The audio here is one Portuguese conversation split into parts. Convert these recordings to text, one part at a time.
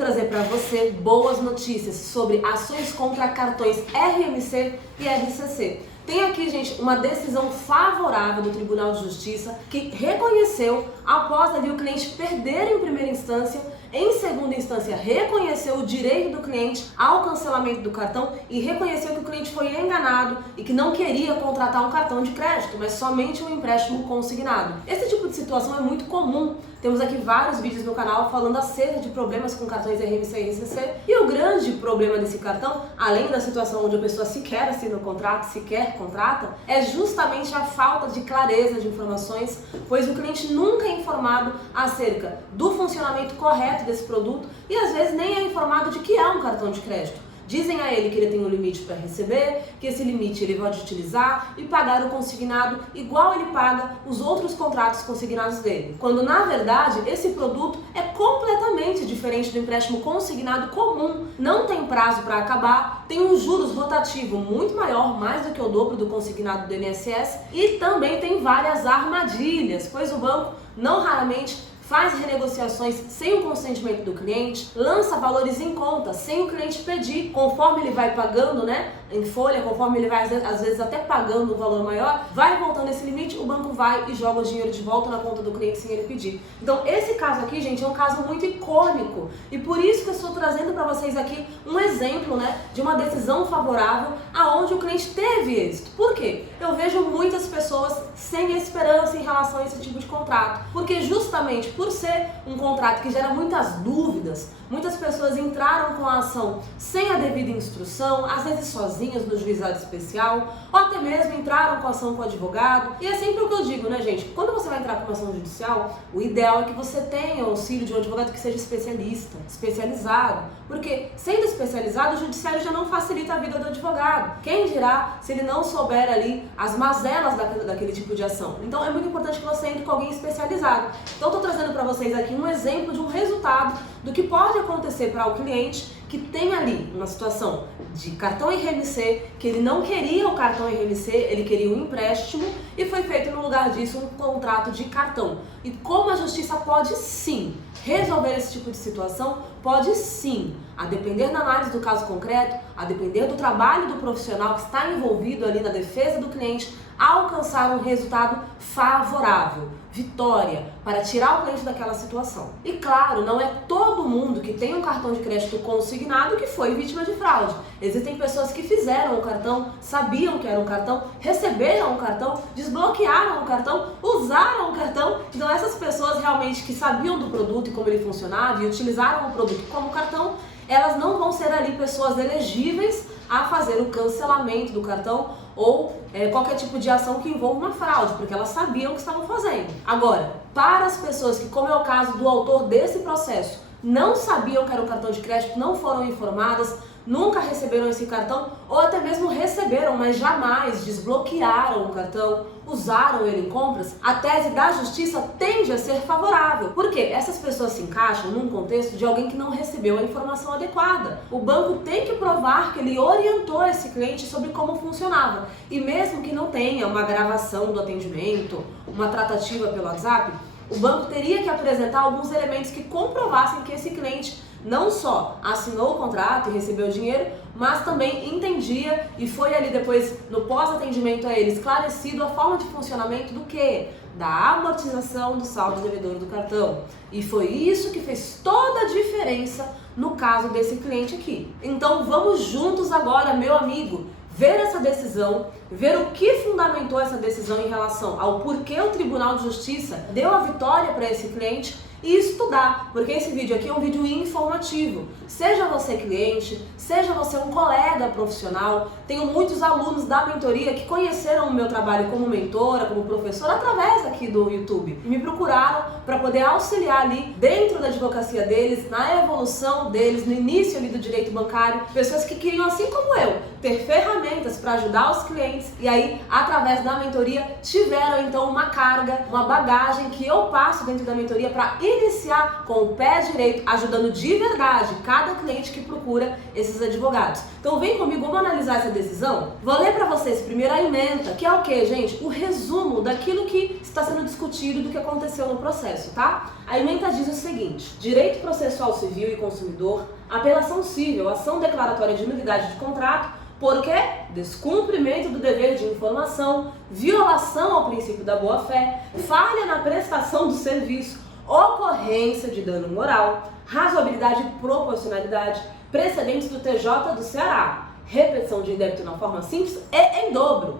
trazer para você boas notícias sobre ações contra cartões RMC e RCC. Tem aqui, gente, uma decisão favorável do Tribunal de Justiça que reconheceu, após ali o cliente perder em primeira instância, em segunda instância reconheceu o direito do cliente ao cancelamento do cartão e reconheceu que o cliente foi enganado e que não queria contratar um cartão de crédito, mas somente um empréstimo consignado. Esse tipo de situação é muito comum. Temos aqui vários vídeos no canal falando acerca de problemas com cartões RMC e RCC. E o grande problema desse cartão, além da situação onde a pessoa sequer assina o contrato, sequer contrata, é justamente a falta de clareza de informações, pois o cliente nunca é informado acerca do funcionamento correto desse produto e às vezes nem é informado de que é um cartão de crédito. Dizem a ele que ele tem um limite para receber, que esse limite ele pode utilizar e pagar o consignado igual ele paga os outros contratos consignados dele. Quando na verdade esse produto é completamente diferente do empréstimo consignado comum. Não tem prazo para acabar, tem um juros rotativo muito maior, mais do que o dobro do consignado do INSS, e também tem várias armadilhas, pois o banco não raramente faz renegociações sem o consentimento do cliente, lança valores em conta sem o cliente pedir, conforme ele vai pagando, em folha, conforme ele vai às vezes até pagando um valor maior, vai voltando esse limite, o banco vai e joga o dinheiro de volta na conta do cliente sem ele pedir. Então esse caso aqui, gente, é um caso muito icônico e por isso que eu estou trazendo para vocês aqui um exemplo, de uma decisão favorável aonde o cliente teve êxito. Por quê? Eu vejo muitas pessoas sem esperança em relação a esse tipo de contrato, porque justamente por ser um contrato que gera muitas dúvidas, muitas pessoas entraram com a ação sem a devida instrução, às vezes sozinhas no juizado especial, ou até mesmo entraram com a ação com o advogado. E é sempre o que eu digo, gente? Quando você vai entrar com uma ação judicial, o ideal é que você tenha o auxílio de um advogado que seja especialista, especializado, porque sendo especializado, o judiciário já não facilita a vida do advogado. Quem dirá se ele não souber ali as mazelas daquele tipo de ação? Então é muito importante que você entre com alguém especializado. Então eu estou trazendo para vocês aqui um exemplo de um resultado do que pode acontecer para o cliente que tem ali uma situação de cartão RMC, que ele não queria o cartão RMC, ele queria um empréstimo e foi feito no lugar disso um contrato de cartão. E como a justiça pode sim resolver esse tipo de situação, pode sim, a depender da análise do caso concreto, a depender do trabalho do profissional que está envolvido ali na defesa do cliente, alcançar um resultado favorável, vitória, para tirar o cliente daquela situação. E claro, não é todo mundo que tem um cartão de crédito consignado que foi vítima de fraude. Existem pessoas que fizeram o cartão, sabiam que era um cartão, receberam o cartão, desbloquearam o cartão, usaram o cartão. Então essas pessoas realmente que sabiam do produto e como ele funcionava e utilizaram o produto como cartão, elas não vão ser ali pessoas elegíveis a fazer o cancelamento do cartão ou qualquer tipo de ação que envolva uma fraude, porque elas sabiam o que estavam fazendo. Agora, para as pessoas que, como é o caso do autor desse processo, não sabiam que era um cartão de crédito, não foram informadas, nunca receberam esse cartão ou até mesmo receberam, mas jamais desbloquearam o cartão, usaram ele em compras, a tese da justiça tende a ser favorável. Porque essas pessoas se encaixam num contexto de alguém que não recebeu a informação adequada. O banco tem que provar que ele orientou esse cliente sobre como funcionava. E mesmo que não tenha uma gravação do atendimento, uma tratativa pelo WhatsApp, o banco teria que apresentar alguns elementos que comprovassem que esse cliente não só assinou o contrato e recebeu o dinheiro, mas também entendia e foi ali depois, no pós-atendimento a ele, esclarecido a forma de funcionamento do quê? Da amortização do saldo devedor do cartão. E foi isso que fez toda a diferença no caso desse cliente aqui. Então vamos juntos agora, meu amigo, ver essa decisão, ver o que fundamentou essa decisão em relação ao porquê o Tribunal de Justiça deu a vitória para esse cliente e estudar, porque esse vídeo aqui é um vídeo informativo. Seja você cliente, seja você um colega profissional, tenho muitos alunos da mentoria que conheceram o meu trabalho como mentora, como professora, através aqui do YouTube e me procuraram para poder auxiliar ali dentro da advocacia deles, na evolução deles, no início ali do direito bancário, pessoas que queriam, assim como eu, ter ferramentas para ajudar os clientes e aí, através da mentoria, tiveram então uma carga, uma bagagem que eu passo dentro da mentoria para iniciar com o pé direito, ajudando de verdade cada cliente que procura esses advogados. Então vem comigo, vamos analisar essa decisão? Vou ler para vocês primeiro a ementa, que é o que, gente? O resumo daquilo que está sendo discutido, do que aconteceu no processo, tá? A ementa diz o seguinte: direito processual civil e consumidor, apelação civil, ação declaratória de nulidade de contrato, por quê? Descumprimento do dever de informação, violação ao princípio da boa-fé, falha na prestação do serviço, ocorrência de dano moral, razoabilidade e proporcionalidade, precedentes do TJ do Ceará, repetição de indébito na forma simples e em dobro,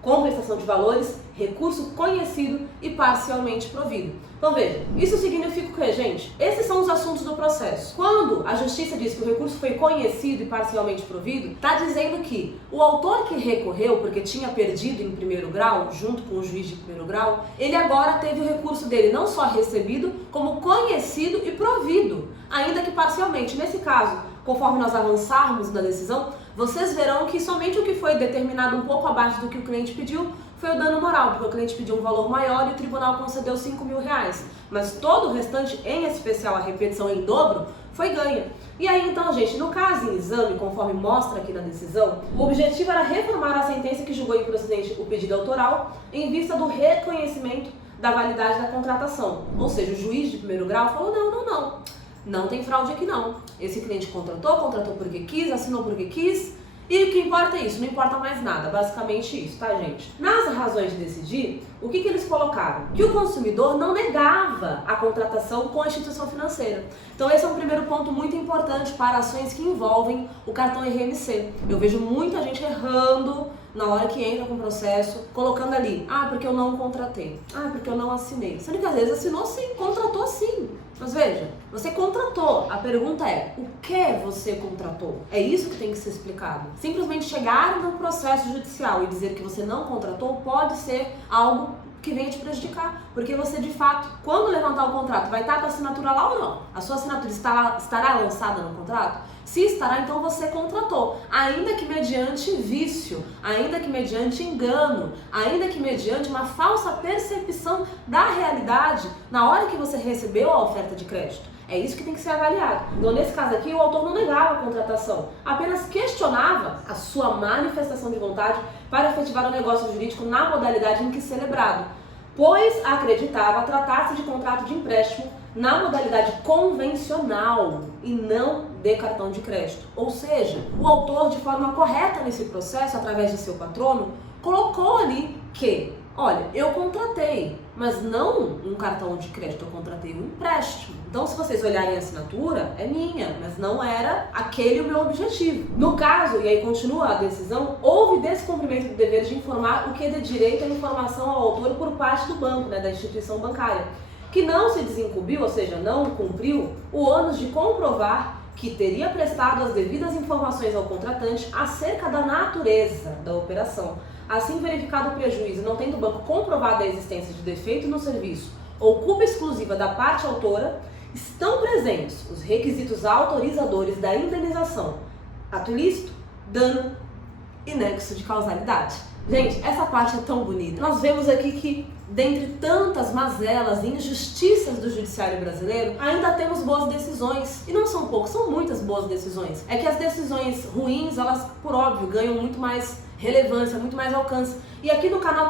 compensação de valores, recurso conhecido e parcialmente provido. Então veja, isso significa o que, gente? Esses são os assuntos do processo. Quando a justiça diz que o recurso foi conhecido e parcialmente provido, está dizendo que o autor que recorreu, porque tinha perdido em primeiro grau, junto com o juiz de primeiro grau, ele agora teve o recurso dele não só recebido, como conhecido e provido, ainda que parcialmente. Nesse caso, conforme nós avançarmos na decisão, vocês verão que somente o que foi determinado um pouco abaixo do que o cliente pediu foi o dano moral, porque o cliente pediu um valor maior e o tribunal concedeu R$5.000. Mas todo o restante, em especial a repetição em dobro, foi ganha. E aí então, gente, no caso em exame, conforme mostra aqui na decisão, o objetivo era reformar a sentença que julgou improcedente o pedido autoral em vista do reconhecimento da validade da contratação. Ou seja, o juiz de primeiro grau falou: não tem fraude aqui não. Esse cliente contratou porque quis, assinou porque quis, e o que importa é isso, não importa mais nada, basicamente isso, tá, gente? Nas razões de decidir, o que eles colocaram? Que o consumidor não negava a contratação com a instituição financeira. Então esse é um primeiro ponto muito importante para ações que envolvem o cartão RMC. Eu vejo muita gente errando na hora que entra com o processo, colocando ali: porque eu não contratei, porque eu não assinei. Sendo que às vezes assinou sim, contratou sim. Mas veja, você contratou. A pergunta é: o que você contratou? É isso que tem que ser explicado. Simplesmente chegar no processo judicial e dizer que você não contratou pode ser algo que venha te prejudicar, porque você de fato, quando levantar o contrato, vai estar com a assinatura lá ou não? A sua assinatura estará lançada no contrato? Se estará, então você contratou, ainda que mediante vício, ainda que mediante engano, ainda que mediante uma falsa percepção da realidade na hora que você recebeu a oferta de crédito. É isso que tem que ser avaliado. Então, nesse caso aqui, o autor não negava a contratação, apenas questionava a sua manifestação de vontade para efetivar o negócio jurídico na modalidade em que celebrado, pois acreditava tratar-se de contrato de empréstimo na modalidade convencional e não de cartão de crédito. Ou seja, o autor, de forma correta nesse processo, através de seu patrono, colocou ali que: olha, eu contratei, mas não um cartão de crédito, eu contratei um empréstimo. Então, se vocês olharem a assinatura, é minha, mas não era aquele o meu objetivo. No caso, e aí continua a decisão, houve descumprimento do dever de informar o que é de direito à informação ao autor por parte do banco, da instituição bancária, que não se desincumbiu, ou seja, não cumpriu o ônus de comprovar que teria prestado as devidas informações ao contratante acerca da natureza da operação. Assim, verificado o prejuízo, não tendo o banco comprovado a existência de defeito no serviço ou culpa exclusiva da parte autora, estão presentes os requisitos autorizadores da indenização: ato ilícito, dano e nexo de causalidade. Gente, essa parte é tão bonita. Nós vemos aqui que, dentre tantas mazelas e injustiças do judiciário brasileiro, ainda temos boas decisões. E não são poucas, são muitas boas decisões. É que as decisões ruins, elas, por óbvio, ganham muito mais relevância, muito mais alcance. E aqui no canal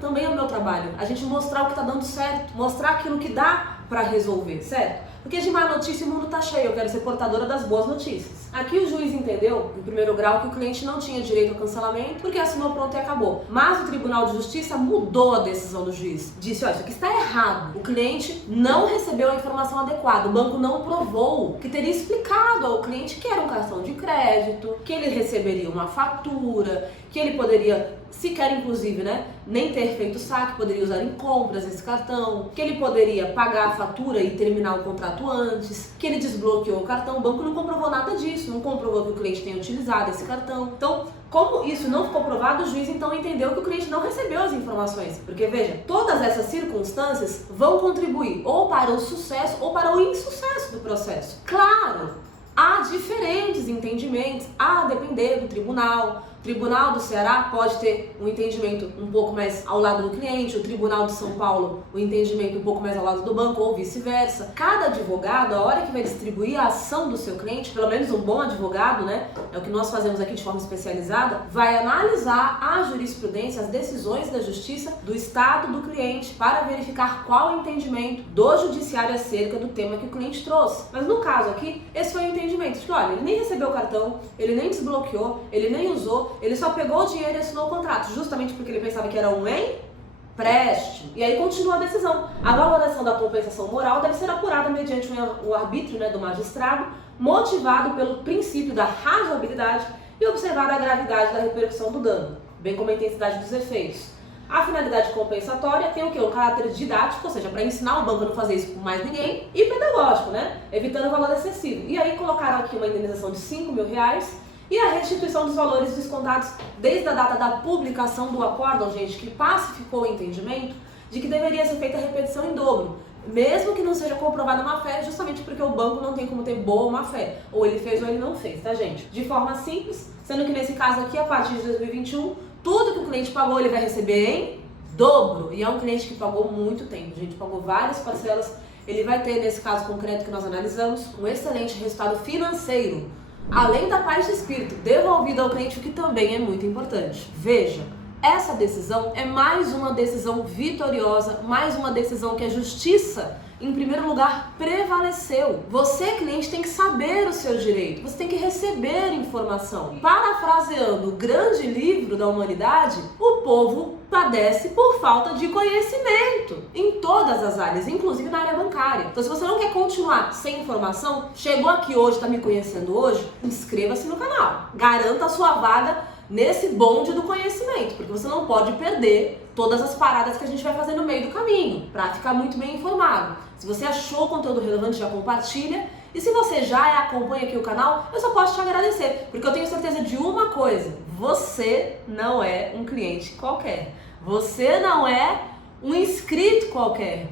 também é o meu trabalho, a gente mostrar o que está dando certo, mostrar aquilo que dá para resolver, certo? Porque de má notícia o mundo tá cheio, eu quero ser portadora das boas notícias. Aqui o juiz entendeu, em primeiro grau, que o cliente não tinha direito ao cancelamento porque assinou, pronto e acabou. Mas o Tribunal de Justiça mudou a decisão do juiz. Disse: olha, isso aqui está errado. O cliente não recebeu a informação adequada, o banco não provou, que teria explicado ao cliente que era um cartão de crédito, que ele receberia uma fatura, que ele poderia sequer, inclusive, nem ter feito saque, poderia usar em compras esse cartão, que ele poderia pagar a fatura e terminar o contrato antes, que ele desbloqueou o cartão. O banco não comprovou nada disso, não comprovou que o cliente tenha utilizado esse cartão. Então, como isso não ficou provado, o juiz então entendeu que o cliente não recebeu as informações. Porque, veja, todas essas circunstâncias vão contribuir ou para o sucesso ou para o insucesso do processo. Claro, há diferentes entendimentos, a depender do tribunal. O Tribunal do Ceará pode ter um entendimento um pouco mais ao lado do cliente, o Tribunal de São Paulo, o entendimento um pouco mais ao lado do banco, ou vice-versa. Cada advogado, a hora que vai distribuir a ação do seu cliente, pelo menos um bom advogado, né, é o que nós fazemos aqui de forma especializada, vai analisar a jurisprudência, as decisões da justiça do estado do cliente para verificar qual o entendimento do judiciário acerca do tema que o cliente trouxe. Mas no caso aqui, esse foi o entendimento de que, olha, ele nem recebeu o cartão, ele nem desbloqueou, ele nem usou, ele só pegou o dinheiro e assinou o contrato, justamente porque ele pensava que era um empréstimo. E aí continua a decisão. A valoração da compensação moral deve ser apurada mediante o arbítrio, né, do magistrado, motivado pelo princípio da razoabilidade e observar a gravidade da repercussão do dano, bem como a intensidade dos efeitos. A finalidade compensatória tem o quê? Um caráter didático, ou seja, para ensinar o banco a não fazer isso com mais ninguém, e pedagógico, né? Evitando o valor excessivo. E aí colocaram aqui uma indenização de R$5.000 e a restituição dos valores descontados desde a data da publicação do acórdão, gente, que pacificou o entendimento de que deveria ser feita a repetição em dobro, mesmo que não seja comprovada má-fé, justamente porque o banco não tem como ter boa má-fé. Ou ele fez ou ele não fez, tá, gente? De forma simples, sendo que nesse caso aqui, a partir de 2021, tudo que o cliente pagou ele vai receber em dobro. E é um cliente que pagou muito tempo, a gente pagou várias parcelas. Ele vai ter, nesse caso concreto que nós analisamos, um excelente resultado financeiro, além da paz de espírito devolvida ao cliente, o que também é muito importante. Veja, essa decisão é mais uma decisão vitoriosa, mais uma decisão que a justiça, em primeiro lugar, prevaleceu. Você, cliente, tem que saber o seu direito, você tem que receber informação. Parafraseando o grande livro da humanidade, o povo padece por falta de conhecimento em todas as áreas, inclusive na área bancária. Então, se você não quer continuar sem informação, chegou aqui hoje, está me conhecendo hoje, inscreva-se no canal. Garanta a sua vaga nesse bonde do conhecimento, porque você não pode perder todas as paradas que a gente vai fazer no meio do caminho, para ficar muito bem informado. Se você achou o conteúdo relevante, já compartilha. E se você já acompanha aqui o canal, eu só posso te agradecer, porque eu tenho certeza de uma coisa: você não é um cliente qualquer, você não é um inscrito qualquer,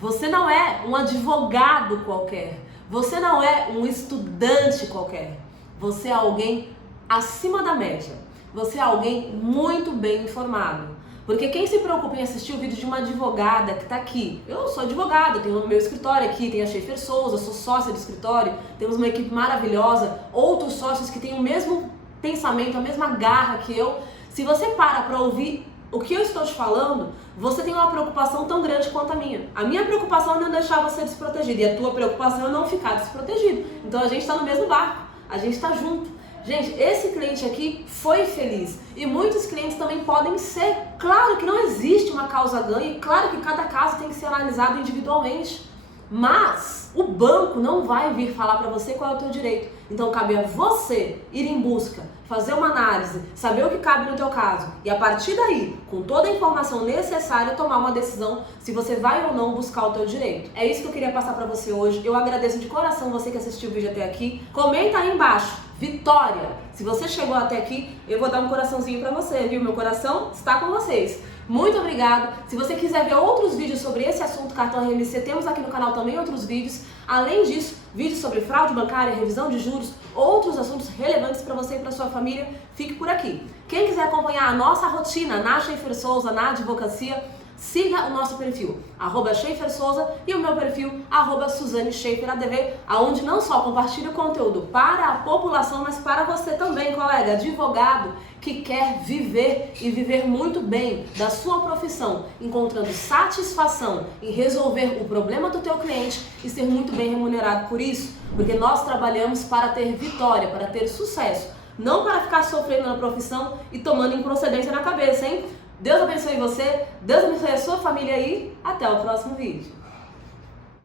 você não é um advogado qualquer, você não é um estudante qualquer, você é alguém acima da média, você é alguém muito bem informado. Porque quem se preocupa em assistir o vídeo de uma advogada que está aqui, eu sou advogada, tenho o meu escritório aqui, tem a Schaefer Souza, sou sócia do escritório, temos uma equipe maravilhosa, outros sócios que têm o mesmo pensamento, a mesma garra que eu. Se você para ouvir o que eu estou te falando, você tem uma preocupação tão grande quanto a minha. A minha preocupação é não deixar você desprotegido, e a tua preocupação é não ficar desprotegido. Então a gente está no mesmo barco, a gente está junto. Gente, esse cliente aqui foi feliz e muitos clientes também podem ser. Claro que não existe uma causa ganha e claro que cada caso tem que ser analisado individualmente, mas o banco não vai vir falar para você qual é o teu direito. Então cabe a você ir em busca, fazer uma análise, saber o que cabe no teu caso e a partir daí, com toda a informação necessária, tomar uma decisão se você vai ou não buscar o teu direito. É isso que eu queria passar para você hoje. Eu agradeço de coração você que assistiu o vídeo até aqui. Comenta aí embaixo. Vitória! Se você chegou até aqui, eu vou dar um coraçãozinho pra você, viu? Meu coração está com vocês. Muito obrigada! Se você quiser ver outros vídeos sobre esse assunto, cartão RMC, temos aqui no canal também outros vídeos. Além disso, vídeos sobre fraude bancária, revisão de juros, outros assuntos relevantes para você e para sua família, fique por aqui. Quem quiser acompanhar a nossa rotina na Schaefer Souza, na advocacia, siga o nosso perfil, @Schaefer Souza, e o meu perfil, @Suzane Schaefer ADV, aonde não só compartilho conteúdo para a população, mas para você também, colega, advogado, que quer viver e viver muito bem da sua profissão, encontrando satisfação em resolver o problema do teu cliente e ser muito bem remunerado por isso, porque nós trabalhamos para ter vitória, para ter sucesso, não para ficar sofrendo na profissão e tomando improcedência na cabeça, hein? Deus abençoe você, Deus abençoe a sua família aí, até o próximo vídeo.